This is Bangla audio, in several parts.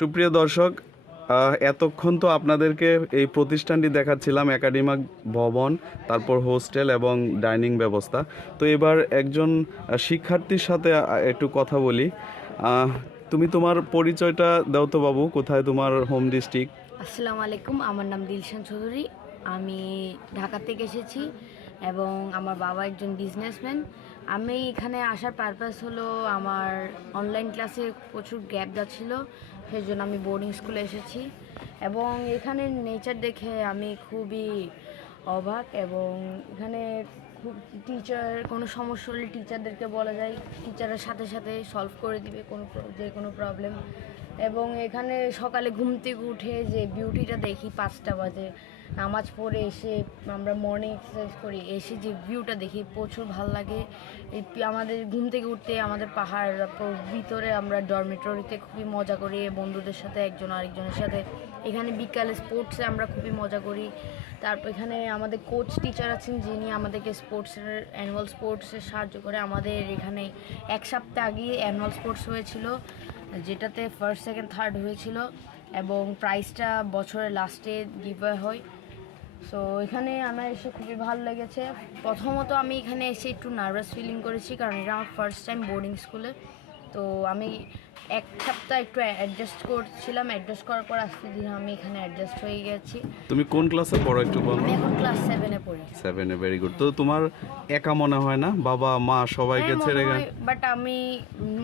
সুপ্রিয় দর্শক, এতক্ষণ তো আপনাদেরকে এই প্রতিষ্ঠানটি দেখাচ্ছিলাম, একাডেমিক ভবন, তারপর হোস্টেল এবং ডাইনিং ব্যবস্থা। তো এবার একজন শিক্ষার্থীর সাথে একটু কথা বলি। তুমি তোমার পরিচয়টা দাও তো বাবু, কোথায় তোমার হোম ডিস্ট্রিক্ট? আসসালামু আলাইকুম, আমার নাম দিলশান চৌধুরী। আমি ঢাকা থেকে এসেছি এবং আমার বাবা একজন বিজনেসম্যান। আমি এখানে আসার পারপাস হলো আমার অনলাইন ক্লাসে প্রচুর গ্যাপ যাচ্ছিলো, সেই জন্য আমি বোর্ডিং স্কুলে এসেছি এবং এখানের নেচার দেখে আমি খুবই অবাক। এবং এখানে খুব কোনো সমস্যা হলে টিচারদেরকে বলা যায়, টিচারের সাথে সাথে সলভ করে দিবে যে কোনো প্রবলেম। এবং এখানে সকালে ঘুম থেকে উঠে যে বিউটিটা দেখি 5টা বাজে, নামাজ পড়ে এসে আমরা মর্নিং এক্সারসাইজ করি, এসে যে ভিউটা দেখি প্রচুর ভালো লাগে। আমাদের ঘুম থেকে উঠতে আমাদের পাহাড় ভিতরে আমরা ডরমিটরিতে খুবই মজা করি বন্ধুদের সাথে, একজন আরেকজনের সাথে। এখানে বিকালে স্পোর্টসে আমরা খুবই মজা করি। তারপর এখানে আমাদের কোচ টিচার আছেন যিনি আমাদেরকে অ্যানুয়াল স্পোর্টসে সাহায্য করে। আমাদের এখানে 1 সপ্তাহ আগে অ্যানুয়াল স্পোর্টস হয়েছিল, যেটাতে ফার্স্ট সেকেন্ড থার্ড হয়েছিল এবং প্রাইজটা বছরের লাস্টে গিভওয়ে হয়। সো এখানে আমার এসে খুবই ভালো লেগেছে। প্রথমত আমি এখানে এসে একটু নার্ভাস ফিলিং করেছি, কারণ এটা আমার ফার্স্ট টাইম বোর্ডিং স্কুলে। তো আমি 1 সপ্তাহ একটু অ্যাডজাস্ট করছিলাম, অ্যাডজাস্ট করার পর আস্তে ধীরে আমি এখানে অ্যাডজাস্ট হয়ে গেছি। তুমি কোন ক্লাসে পড়ো একটু বলো? আমি এখন ক্লাস 7-এ পড়ি। 7-এ, ভেরি গুড। তো তোমার একা মনে হয় না, বাবা মা সবাইকে ছেড়ে গেছে? বাট আমি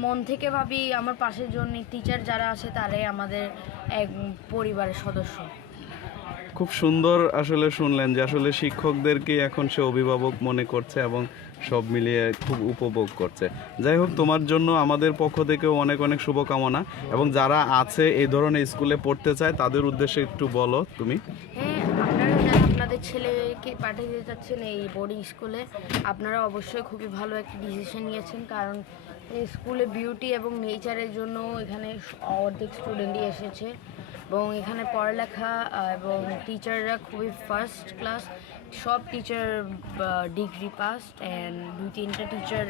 মন থেকে ভাবি আমার পাশের জন্য টিচার যারা আছে তারাই আমাদের এক পরিবারের সদস্য। খুব সুন্দর আসলে শুনলেন যে আসলে শিক্ষকদেরকে এখন সে অভিভাবক মনে করছে এবং সব মিলিয়ে খুব উপভোগ করছে। যাই হোক, তোমার জন্য আমাদের পক্ষ থেকেও অনেক অনেক শুভকামনা। এবং যারা আছে এই ধরনের স্কুলে পড়তে চায় তাদের উদ্দেশ্যে একটু বলো তুমি। হ্যাঁ, আপনারা যারা আপনাদের ছেলেকে পাঠিয়ে দিতে চাচ্ছেন এই বোর্ডিং স্কুলে, আপনারা অবশ্যই খুবই ভালো একটা ডিসিশন নিয়েছেন, কারণ এই স্কুলে বিউটি এবং নেচারের জন্য এখানে অর্ধেক স্টুডেন্টই এসেছে এবং এখানে পড়ালেখা এবং টিচাররা খুবই ফার্স্ট ক্লাস। সব টিচার ডিগ্রি পাস্ট অ্যান্ড 2-3টা টিচার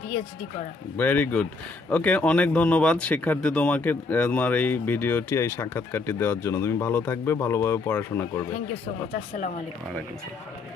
পিএইচডি করা। Very good. ওকে, অনেক ধন্যবাদ শিক্ষার্থী তোমাকে, তোমার এই ভিডিওটি, এই সাক্ষাৎকারটি দেওয়ার জন্য। তুমি ভালো থাকবে, ভালোভাবে পড়াশোনা করবে। Thank you so much. আসসালামু আলাইকুম। ওয়ালাইকুম আসসালাম।